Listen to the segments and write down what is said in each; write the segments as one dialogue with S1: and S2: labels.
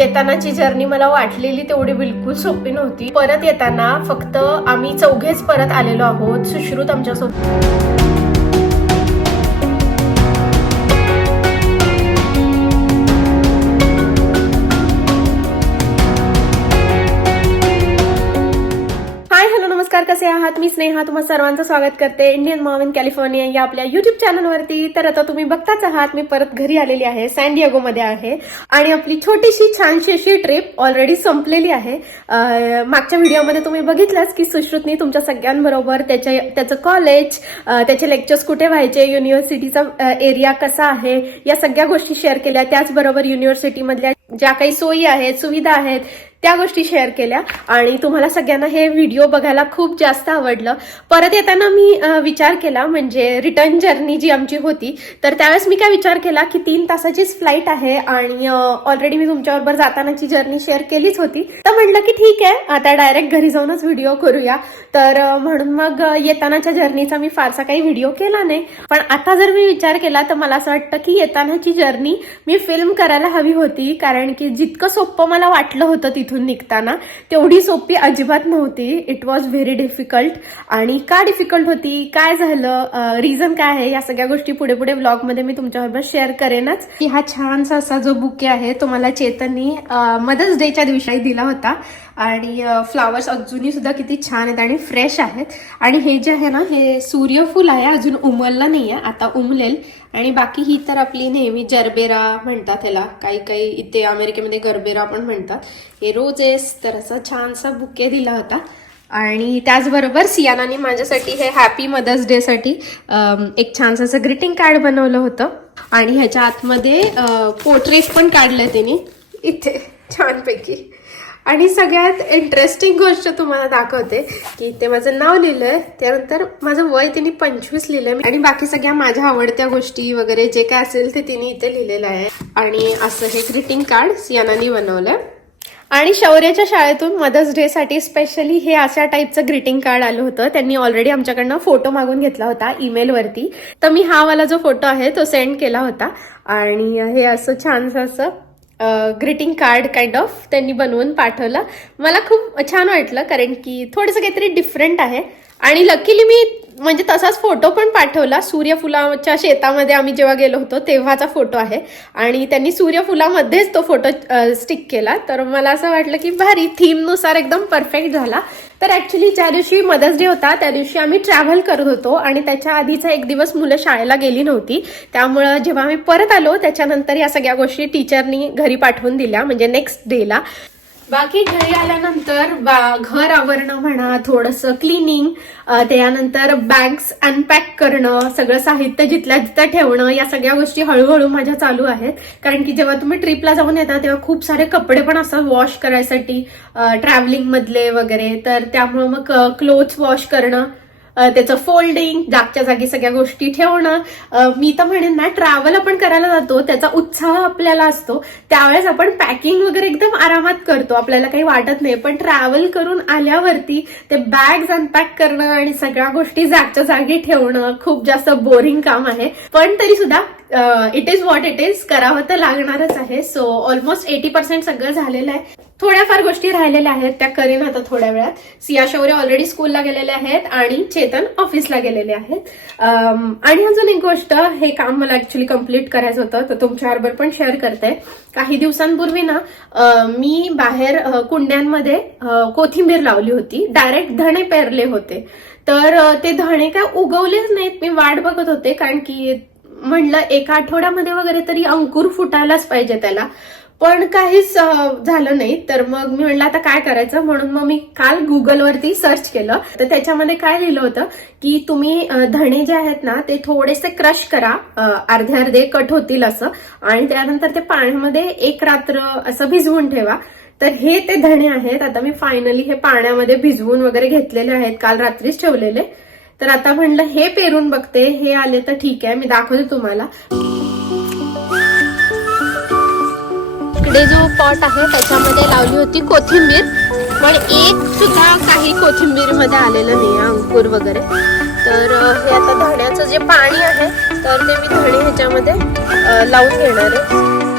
S1: येतानाची journey मला वाटलेली तेवढी बिलकुल सोपी नव्हती. परत येताना फक्त आम्ही चौघेच परत आलेलो आहोत. सुश्रुत आमच्यासोबत. कसे आहात? मी स्नेहा तुम्हा सर्वांचं स्वागत करते. इंडियन मॉम इन कॅलिफोर्निया या आपल्या युट्यूब चॅनलवरती तर आता तुम्ही बघताच आहात मी परत घरी आलेली आहे सॅनमध्ये आहे. आणि आपली छोटीशी छानशी अशी ट्रिप ऑलरेडी संपलेली आहे. मागच्या व्हिडिओमध्ये तुम्ही बघितलंच की सुश्रुतनी तुमच्या सगळ्यांबरोबर त्याच्या त्याचं कॉलेज त्याचे लेक्चर्स कुठे व्हायचे युनिव्हर्सिटीचा एरिया कसा आहे या सगळ्या गोष्टी शेअर केल्या. त्याचबरोबर युनिव्हर्सिटीमधल्या ज्या काही सोयी आहेत सुविधा आहेत त्या गोष्टी शेअर केल्या. आणि तुम्हाला सगळ्यांना हे व्हिडिओ बघायला खूप जास्त आवडलं. परत येताना मी विचार केला म्हणजे रिटर्न जर्नी जी आमची होती तर त्यावेळेस मी काय विचार केला की तीन तासाचीच फ्लाईट आहे आणि ऑलरेडी मी तुमच्याबरोबर जातानाची जर्नी शेअर केलीच होती. तर म्हटलं की ठीक आहे आता डायरेक्ट घरी जाऊनच व्हिडिओ करूया. तर म्हणून मग येतानाच्या जर्नीचा मी फारसा काही व्हिडिओ केला नाही. पण आता जर मी विचार केला तर मला असं वाटतं की येतानाची जर्नी मी फिल्म करायला हवी होती. कारण की जितकं सोपं मला वाटलं होतं तिथून निघताना तेवढी सोपी अजिबात नव्हती. इट वॉज व्हेरी डिफिकल्ट आणि का डिफिकल्ट होती? काय झालं? रिझन काय आहे? या सगळ्या गोष्टी पुढे पुढे ब्लॉगमध्ये मी तुमच्याबरोबर शेअर करेनच. की हा छानसा असा जो बुके आहे तो मला चेतननी मदर्स डेच्या दिवशी दिला होता. आणि फ्लावर्स अजूनही सुद्धा किती छान आहेत आणि फ्रेश आहेत. आणि हे जे आहे ना हे सूर्यफूल आहे अजून उमललं आहे आता उमलेल. आणि बाकी ही तर आपली नेहमी जरबेरा म्हणतात ह्याला. काही काही इथे अमेरिकेमध्ये गरबेरा पण म्हणतात. हे रोजेस तर असा छानसा बुके दिला होता. आणि त्याचबरोबर सियानाने माझ्यासाठी हे हॅपी मदर्स डेसाठी एक छानसं असं ग्रीटिंग कार्ड बनवलं होतं. आणि ह्याच्या आतमध्ये पोर्ट्रेट पण काढलं त्याने. इथे छानपैकी. आणि सगळ्यात इंटरेस्टिंग गोष्ट तुम्हाला दाखवते की ते माझं नाव लिहिलंय त्यानंतर माझं वय तिने पंचवीस लिहिलंय आणि बाकी सगळ्या माझ्या आवडत्या गोष्टी वगैरे जे काय असेल ते तिने इथे लिहिलेलं आहे. आणि असं हे ग्रीटिंग कार्ड सियानानी बनवलंय. आणि शौर्याच्या शाळेतून मदर्स डेसाठी स्पेशली हे अशा टाईपचं ग्रीटिंग कार्ड आलं होतं. त्यांनी ऑलरेडी आमच्याकडनं फोटो मागून घेतला होता ईमेलवरती तर मी हा वाला जो फोटो आहे तो सेंड केला होता. आणि हे असं छानसं असं ग्रीटिंग कार्ड काइंड ऑफ त्यांनी बनवून पाठवलं. मला खूप छान वाटलं कारण की थोडंसं काहीतरी डिफरंट आहे. आणि लकीली मी म्हणजे तसाच फोटो पण पाठवला. सूर्यफुलाच्या शेतामध्ये आम्ही जेव्हा गेलो होतो तेव्हाचा फोटो आहे. आणि त्यांनी सूर्यफुलामध्येच तो फोटो स्टिक केला. तर मला असं वाटलं की भारी थीमनुसार एकदम परफेक्ट झाला. तर ऍक्च्युली ज्या दिवशी मदर्स डे होता त्या दिवशी आम्ही ट्रॅव्हल करत होतो आणि त्याच्या आधीचा एक दिवस मुलं शाळेला गेली नव्हती. त्यामुळं जेव्हा आम्ही परत आलो त्याच्यानंतर या सगळ्या गोष्टी टीचरनी घरी पाठवून दिल्या म्हणजे नेक्स्ट डेला बाकी घरी आल्यानंतर बा- घर आवरणं म्हणा थोडंसं क्लिनिंग त्यानंतर बॅग्स अनपॅक करणं सगळं साहित्य जिथल्या तिथं ठेवणं या सगळ्या गोष्टी हळूहळू माझ्या चालू आहेत. कारण की जेव्हा तुम्ही ट्रिपला जाऊन येता तेव्हा खूप सारे कपडे पण असतात वॉश करायसाठी ट्रॅव्हलिंग मधले वगैरे. तर त्यामुळे मग क्लोथ्स वॉश करणं त्याचं फोल्डिंग जागच्या जागी सगळ्या गोष्टी ठेवणं. मी तर म्हणेन ना ट्रॅव्हल आपण करायला जातो त्याचा उत्साह आपल्याला असतो. त्यावेळेस आपण पॅकिंग वगैरे एकदम आरामात करतो. आपल्याला काही वाटत नाही पण ट्रॅव्हल करून आल्यावरती ते बॅग्स अनपॅक करणं आणि सगळ्या गोष्टी जागच्या जागी ठेवणं खूप जास्त बोरिंग काम आहे. पण तरी सुद्धा it is what it is करावं तर लागणारच आहे. सो ऑलमोस्ट एटी पर्सेंट सगळं झालेलं आहे. थोड्याफार गोष्टी राहिलेल्या आहेत त्या करीन आता थोड्या वेळात. सिया शौर्य ऑलरेडी स्कूलला गेलेले आहेत आणि चेतन ऑफिसला गेलेले आहेत. आणि अजून एक गोष्ट हे काम मला ऍक्च्युली कंप्लीट करायचं होतं तर तुमच्याबरोबर पण शेअर करते. काही दिवसांपूर्वी ना मी बाहेर कुंड्यांमध्ये कोथिंबीर लावली होती. डायरेक्ट धणे पेरले होते. तर ते धणे काय उगवलेच नाहीत. मी वाट बघत होते कारण की म्हणलं एका आठवड्यामध्ये वगैरे तरी अंकुर फुटायलाच पाहिजे त्याला. पण काहीच झालं नाही तर मग मी म्हणलं आता काय करायचं? म्हणून मग मी काल गुगलवरती सर्च केलं. तर त्याच्यामध्ये काय लिहिलं होतं की तुम्ही धणे जे आहेत ना ते थोडेसे क्रश करा अर्धे अर्धे कट होतील असं. आणि त्यानंतर ते पाण्यामध्ये एक रात्र असं भिजवून ठेवा. तर हे ते धणे आहेत. आता मी फायनली हे पाण्यामध्ये भिजवून वगैरे घेतलेले आहेत. काल रात्रीच ठेवलेले. तर आता म्हणलं हे पेरून बघते. हे आले तर ठीक आहे. मी दाखवते तुम्हाला. इकडे जो पॉट आहे त्याच्यामध्ये लावली होती कोथिंबीर. पण एक सुद्धा काही कोथिंबीरमध्ये आलेलं नाही अंकुर वगैरे. तर हे आता धण्याचं जे पाणी आहे तर ते मी धणे ह्याच्यामध्ये लावून घेणार आहे.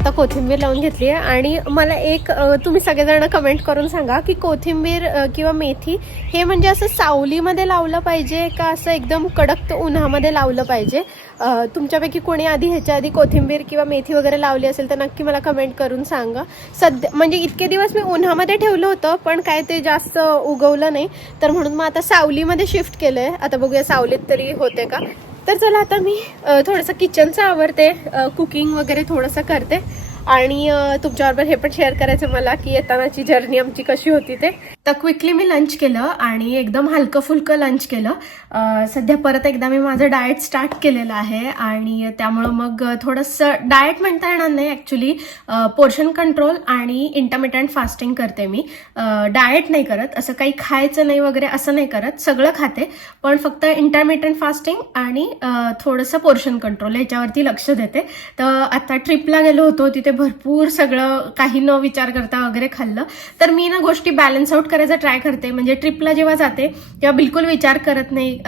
S1: आता कोथिंबीर लावून घेतली आहे. आणि मला एक तुम्ही सगळेजण कमेंट करून सांगा की कोथिंबीर किंवा मेथी हे म्हणजे असं सावलीमध्ये लावलं पाहिजे का असं एकदम कडक उन्हामध्ये लावलं पाहिजे? तुमच्यापैकी कोणी आधी ह्याच्या आधी कोथिंबीर किंवा मेथी वगैरे लावली असेल तर नक्की मला कमेंट करून सांगा. सध्या म्हणजे इतके दिवस मी उन्हामध्ये ठेवलं होतं पण काय ते जास्त उगवलं नाही. तर म्हणून मग आता सावलीमध्ये शिफ्ट केलं आहे आता बघूया सावलीत तरी होते का? तर चला आता मी थोडंसं किचनचं आवडते कुकिंग वगैरे थोडंसं करते. आणि तुमच्याबरोबर हे पण शेअर करायचं मला की येतानाची जर्नी आमची कशी होती ते. तर क्विकली मी लंच केलं आणि एकदम हलकं फुलकं लंच केलं सध्या परत एकदा मी माझं डाएट स्टार्ट केलेलं आहे आणि त्यामुळं मग थोडंसं डाएट म्हणता येणार नाही ॲक्च्युली पोर्शन कंट्रोल आणि इंटरमिटंट फास्टिंग करते मी. डाएट नाही करत असं काही खायचं नाही वगैरे असं नाही करत सगळं खाते. पण फक्त इंटरमिटंट फास्टिंग आणि थोडंसं पोर्शन कंट्रोल ह्याच्यावरती लक्ष देते. तर आता ट्रिपला गेलो होतो तिथे भरपूर सगळं काही न विचार करता वगैरे खाल्लं. तर मी ना गोष्टी बॅलन्स आउट करायचा ट्राय करते. म्हणजे ट्रिपला जेव्हा जाते तेव्हा बिलकुल विचार करत नाही.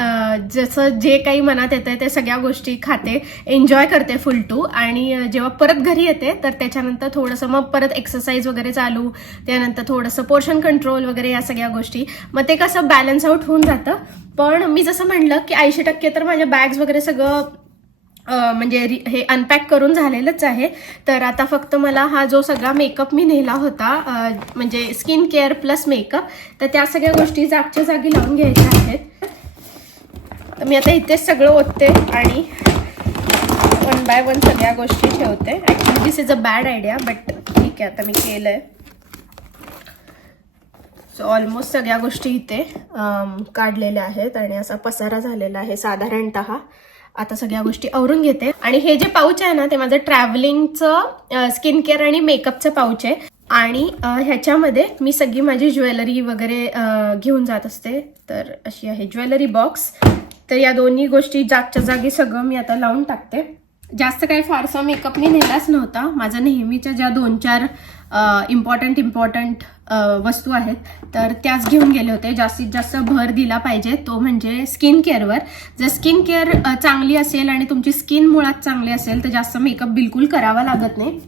S1: जसं जे काही मनात येतं ते सगळ्या गोष्टी खाते एन्जॉय करते फुल टू आणि जेव्हा परत घरी येते तर त्याच्यानंतर थोडंसं मग परत एक्सरसाइज वगैरे चालू. त्यानंतर थोडंसं पोर्शन कंट्रोल वगैरे या सगळ्या गोष्टी. मग ते कसं बॅलन्स आउट होऊन जातं. पण मी जसं म्हणलं की ऐंशी टक्के तर माझ्या बॅग्स वगैरे सगळं म्हणजे रि- हे अनपॅक करून झालेलंच आहे. तर आता फक्त मला हा जो सगळा मेकअप मी नेला होता म्हणजे स्किन केअर प्लस मेकअप तर त्या सगळ्या गोष्टी जागच्या जागी लावून घ्यायच्या आहेत. तर मी आता इथेच सगळं ओतते आणि वन बाय वन सगळ्या गोष्टी ठेवते. Actually this is a bad idea but ठीक आहे आता मी केलं आहे सो ऑलमोस्ट सगळ्या गोष्टी इथे काढलेल्या आहेत आणि असा पसारा झालेला आहे साधारणत. आता सगळ्या गोष्टी आवरून घेते. आणि हे जे पाऊच आहे ना ते माझं ट्रॅव्हलिंगचं स्किन केअर आणि मेकअपचं पाऊच आहे. आणि ह्याच्यामध्ये मी सगळी माझी ज्वेलरी वगैरे घेऊन जात असते. तर अशी आहे ज्वेलरी बॉक्स. तर या दोन्ही गोष्टी जागच्या जागी सगळं मी आता लावून टाकते. जास्त काही फारसा मेकअप मी नेलाच नव्हता. माझा नेहमीच्या ज्या दोन चार इम्पॉर्टंट इम्पॉर्टंट वस्तू आहेत. तर त्याच घेऊन गेले होते. जास्तीत जास्त भर दिला पाहिजे. तो म्हणजे स्किन केअरवर जर स्किन केअर चांगली असेल आणि तुमची स्किन मुळात चांगली असेल तर जास्त मेकअप बिलकुल करावा लागत नाही.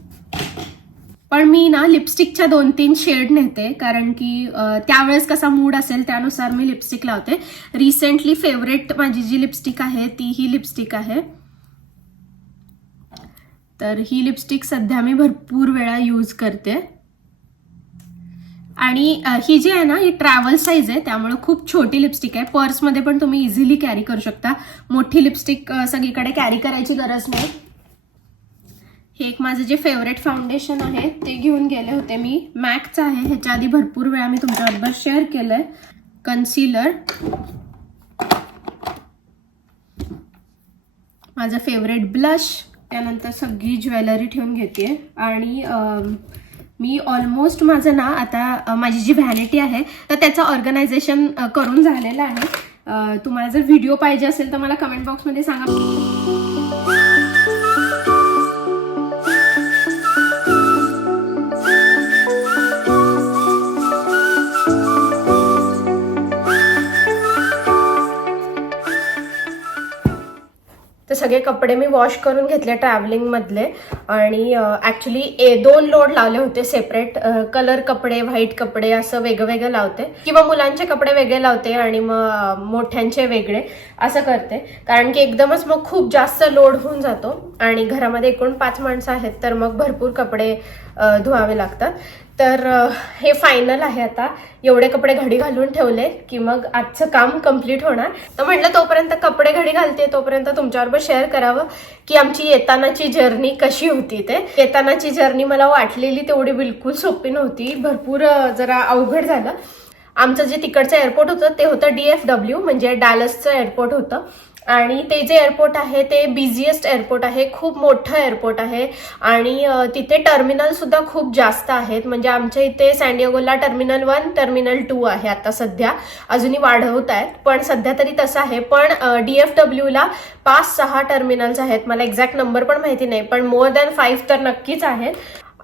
S1: पण मी ना लिपस्टिकच्या दोन तीन शेड नेते. कारण की त्यावेळेस कसा मूड असेल त्यानुसार मी लिपस्टिक लावते. रिसेंटली फेवरेट माझी जी लिपस्टिक आहे ती ही लिपस्टिक आहे. तर ही लिपस्टिक सध्या मी भरपूर वेळा यूज करते. आणि ही जी आहे ना ही ट्रॅव्हल साईज आहे त्यामुळे खूप छोटी लिपस्टिक आहे. पर्समध्ये पण तुम्ही इझिली कॅरी करू शकता. मोठी लिपस्टिक सगळीकडे कॅरी करायची गरज नाही. हे एक माझं जे फेवरेट फाउंडेशन आहे ते घेऊन गेले होते मी. मॅकचं आहे ह्याच्या आधी भरपूर वेळा मी तुमच्याबरोबर शेअर केलंय. कन्सिलर माझं फेवरेट ब्लश त्यानंतर सगळी ज्वेलरी ठेवून घेते. आणि मी ऑलमोस्ट माझं ना आता माझी जी व्हॅनिटी आहे तर त्याचं ऑर्गनायझेशन करून झालेलं आहे. तुम्हाला जर व्हिडिओ पाहिजे असेल तर मला कमेंट बॉक्समध्ये सांगा. सगळे कपडे मी वॉश करून घेतले ट्रॅव्हलिंगमधले आणि ॲक्च्युली ए दोन लोड लावले होते सेपरेट कलर कपडे व्हाईट कपडे असं वेगळं वेगळं लावते. किंवा मुलांचे कपडे वेगळे लावते आणि मग मोठ्यांचे वेगळे असं करते. कारण की एकदमच मग खूप जास्त लोड होऊन जातो. आणि घरामध्ये एकूण पाच माणसं आहेत तर मग भरपूर कपडे धुवावे लागतात. तर हे फायनल आहे आता. एवढे कपडे घडी घालून ठेवले की मग आजचं काम कंप्लीट होणार. तर म्हटलं तोपर्यंत कपडे घडी घालते तोपर्यंत तुमच्याबरोबर शेअर करावं की आमची येतानाची जर्नी कशी होती ते. येतानाची जर्नी मला वाटलेली तेवढी बिलकुल सोपी नव्हती. भरपूर जरा अवघड झालं. आमचं जे तिकडचं एअरपोर्ट होतं ते होतं डी एफ डब्ल्यू म्हणजे डॅलसचं एअरपोर्ट होतं. आणि ते जे एअरपोर्ट आहे ते बिझिएस्ट एअरपोर्ट आहे खूप मोठं एअरपोर्ट आहे. आणि तिथे टर्मिनल सुद्धा खूप जास्त आहेत. म्हणजे आमच्या इथे सँडिओगोला टर्मिनल वन टर्मिनल टू आहे आता सध्या. अजूनही वाढवत आहेत पण सध्या तरी तसं आहे. पण डी एफ डब्ल्यूला पाच सहा टर्मिनल्स आहेत. मला एक्झॅक्ट नंबर पण माहिती नाही पण मोर दॅन फाईव्ह तर नक्कीच आहेत.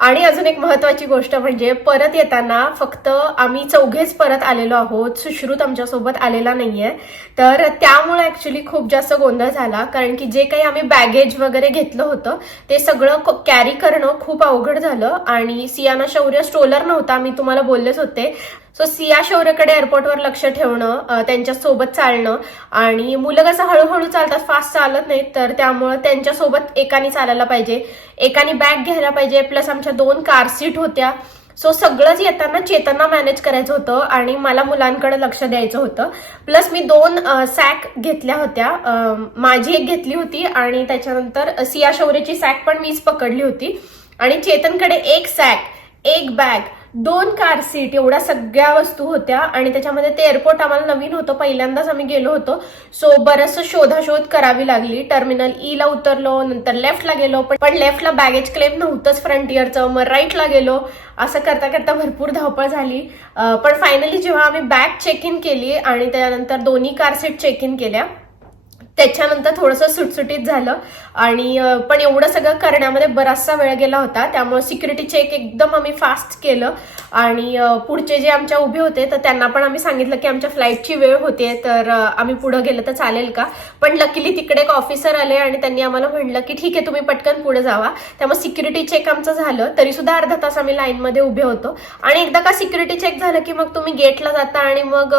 S1: आणि अजून एक महत्वाची गोष्ट म्हणजे परत येताना फक्त आम्ही चौघेच परत आलेलो आहोत. सुश्रुत आमच्यासोबत आलेला नाहीये. तर त्यामुळे ऍक्च्युली खूप जास्त गोंधळ झाला. कारण की जे काही आम्ही बॅगेज वगैरे घेतलं होतं ते सगळं कॅरी करणं खूप अवघड झालं. आणि सियाना शौर्य स्ट्रोलर नव्हता मी तुम्हाला बोललेच होते. सो सिया शौर्यकडे एअरपोर्टवर लक्ष ठेवणं त्यांच्यासोबत चालणं आणि मुलं कसं हळूहळू चालतात फास्ट चालत नाहीत तर त्यामुळं त्यांच्यासोबत एकाने चालायला पाहिजे. एकाने बॅग घ्यायला पाहिजे प्लस आमच्या दोन कार सीट होत्या. सो सगळंच येताना चेतना मॅनेज करायचं होतं आणि मला मुलांकडे लक्ष द्यायचं होतं. प्लस मी दोन सॅक घेतल्या होत्या. माझी एक घेतली होती आणि त्याच्यानंतर सिया शौर्यची सॅक पण मीच पकडली होती. आणि चेतनकडे एक सॅक एक बॅग दोन कार सीट एवढ्या सगळ्या वस्तू होत्या आणि त्याच्यामध्ये ते एअरपोर्ट आम्हाला नवीन होतं. पहिल्यांदाच आम्ही गेलो होतो. सो बरंचसं शोधाशोध करावी लागली. टर्मिनल ई e ला उतरलो नंतर लेफ्टला गेलो. पण पण लेफ्टला बॅगेज क्लेम नव्हतंच फ्रंटियरचं मग राईटला गेलो. असं करता करता भरपूर धावपळ झाली. पण फायनली जेव्हा आम्ही बॅग चेक इन केली आणि त्यानंतर दोन्ही कार सीट चेक इन केल्या त्याच्यानंतर थोडंसं सुटसुटीत झालं. आणि पण एवढं सगळं करण्यामध्ये बराचसा वेळ गेला होता. त्यामुळे सिक्युरिटी चेक एकदम आम्ही फास्ट केलं. आणि पुढचे जे आमच्या उभे होते तर त्यांना पण आम्ही सांगितलं की आमच्या फ्लाईटची वेळ होते तर आम्ही पुढे गेलं तर चालेल का? पण लकीली तिकडे एक ऑफिसर आले आणि त्यांनी आम्हाला म्हणलं की ठीक आहे तुम्ही पटकन पुढे जावा. त्यामुळे सिक्युरिटी चेक आमचं झालं. तरी सुद्धा अर्धा तास आम्ही लाईनमध्ये उभे होतो. आणि एकदा का सिक्युरिटी चेक झालं की मग तुम्ही गेटला जाता आणि मग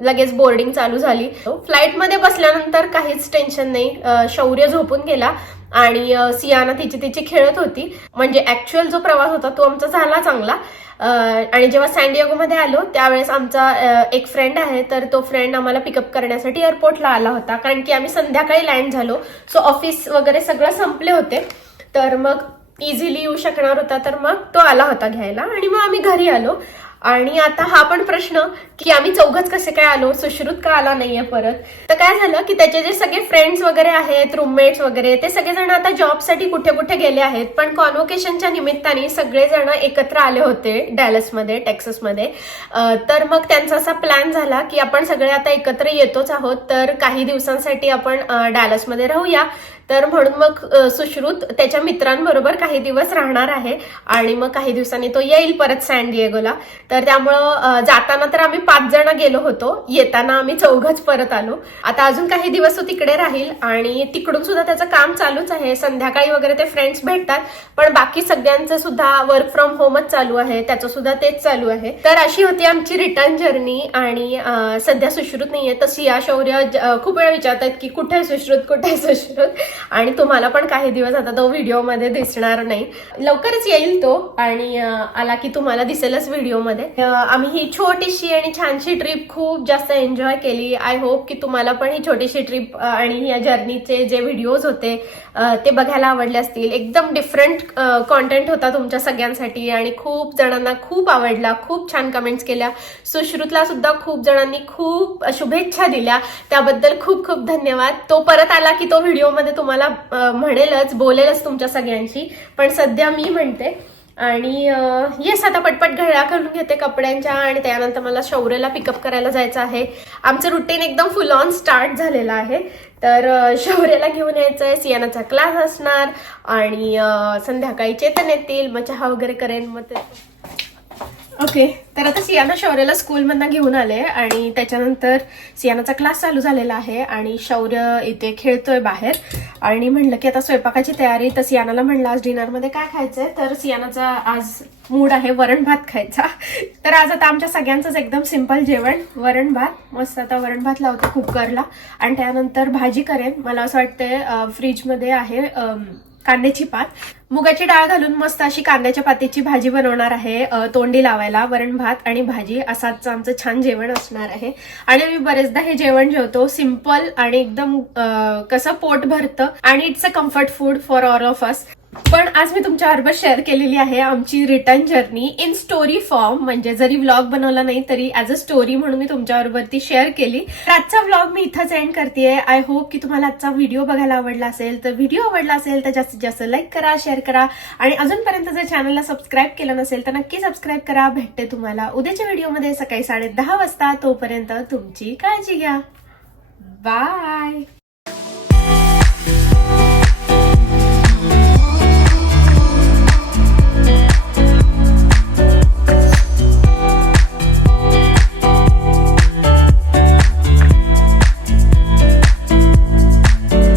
S1: लगेच बोर्डिंग चालू झाली. फ्लाईटमध्ये बसल्यानंतर काही काहीच टेन्शन नाही. शौर्य झोपून गेला आणि सियाना तिची तिची खेळत होती. म्हणजे ऍक्च्युअल जो प्रवास होता तो आमचा झाला चांगला. आणि जेव्हा सँडियागो मध्ये आलो त्यावेळेस आमचा एक फ्रेंड आहे तर तो फ्रेंड आम्हाला पिकअप करण्यासाठी एअरपोर्टला आला होता. कारण की आम्ही संध्याकाळी लँड झालो. सो ऑफिस वगैरे सगळं संपले होते. तर मग इझिली येऊ शकणार होता तर मग तो आला होता घ्यायला. आणि मग आम्ही घरी आलो. आणि आता हा पण प्रश्न की आम्ही चौघच कसे काय आलो? सुश्रुत का आला नाहीये परत? तर काय झालं की त्याचे जे सगळे फ्रेंड्स वगैरे आहेत रूममेट्स वगैरे ते सगळेजण आता जॉबसाठी कुठे कुठे गेले आहेत. पण कॉन्व्होकेशनच्या निमित्ताने सगळेजण एकत्र आले होते डॅलसमध्ये टेक्ससमध्ये तर मग त्यांचा असा प्लॅन झाला की आपण सगळे आता एकत्र येतोच आहोत. तर काही दिवसांसाठी आपण डॅलसमध्ये राहूया. तर म्हणून मग सुश्रुत त्याच्या मित्रांबरोबर काही दिवस राहणार आहे आणि मग काही दिवसांनी तो येईल परत सॅन डिएगोला तर त्यामुळं जाताना तर आम्ही पाच जण गेलो होतो. येताना आम्ही चौघच परत आलो. आता अजून काही दिवस तो तिकडे राहील आणि तिकडून सुद्धा त्याचं काम चालूच आहे. संध्याकाळी वगैरे ते फ्रेंड्स भेटतात पण बाकी सगळ्यांचं सुद्धा वर्क फ्रॉम होमच चालू आहे. त्याचं सुद्धा तेच चालू आहे. तर अशी होती आमची रिटर्न जर्नी आणि सध्या सुश्रुत नाहीये. तर सिया शौर्य ज- खूप वेळा विचारतात की कुठे सुश्रुत? कुठे सुश्रुत? आणि तुम्हाला पण काही दिवस आता तो व्हिडिओमध्ये दिसणार नाही. लवकरच येईल तो आणि आला की तुम्हाला दिसेलच व्हिडिओमध्ये. आम्ही ही छोटीशी आणि छानशी ट्रिप खूप जास्त एन्जॉय केली. आय होप की तुम्हाला पण ही छोटीशी ट्रिप आणि या जर्नीचे जे व्हिडिओज होते ते बघायला आवडले असतील. एकदम डिफरंट कॉन्टेंट होता तुमच्या सगळ्यांसाठी आणि खूप जणांना खूप आवडला खूप छान कमेंट्स केल्या. सुश्रुतला सुद्धा खूप जणांनी खूप शुभेच्छा दिल्या. त्याबद्दल खूप खूप धन्यवाद. तो परत आला की तो व्हिडिओमध्ये तुम्हाला म्हणेलच बोलेलच तुमच्या सगळ्यांशी. पण सध्या मी म्हणते आणि येस आता पटपट घड्या घालून घेते कपड्यांच्या आणि त्यानंतर मला शौर्यला पिकअप करायला जायचं आहे. आमचं रुटीन एकदम फुल ऑन स्टार्ट झालेलं आहे. तर शौर्यला घेऊन यायचं आहे सियानाचा क्लास असणार आणि संध्याकाळी चेतन येतील मग चहा वगैरे करेन मग ते. ओके तर आता सियाना शौर्यला स्कूलमधनं घेऊन आले आणि त्याच्यानंतर सियानाचा क्लास चालू झालेला आहे आणि शौर्य इथे खेळतोय बाहेर. आणि म्हणलं की आता स्वयंपाकाची तयारी तर सियानाला म्हणलं आज डिनरमध्ये काय खायचंय? तर सियानाचा आज मूड आहे वरण भात खायचा. तर आज आता आमच्या सगळ्यांचंच एकदम सिंपल जेवण वरण भात. मस्त आता वरण भात लावतो कुकरला. आणि त्यानंतर भाजी करेन. मला असं वाटतंय फ्रीजमध्ये आहे कांद्याची पात. मुगाची डाळ घालून मस्त अशी कांद्याच्या पातीची भाजी बनवणार आहे. तोंडी लावायला वरण भात आणि भाजी. असाच आमचं छान जेवण असणार आहे. आणि मी बरेचदा हे जेवण जेवतो. सिंपल आणि एकदम कसं पोट भरतं. आणि it's a comfort food for all of us पण आज मी तुमच्याबरोबर शेअर केलेली आहे आमची return journey in story form म्हणजे जरी व्लॉग बनवला नाही तरी ऍज अ स्टोरी म्हणून मी तुमच्याबरोबर ती शेअर केली. आजचा व्लॉग मी इथंच एंड करते आय होप की तुम्हाला आजचा व्हिडिओ बघायला आवडला असेल. तर व्हिडिओ आवडला असेल तर जास्तीत जास्त लाईक करा शेअर करा. आणि अजूनपर्यंत जर चॅनलला सबस्क्राईब केलं नसेल तर नक्की सबस्क्राईब करा. भेटते तुम्हाला उद्याच्या व्हिडिओमध्ये सकाळी साडे दहा वाजता. तोपर्यंत तुमची काळजी घ्या. बाय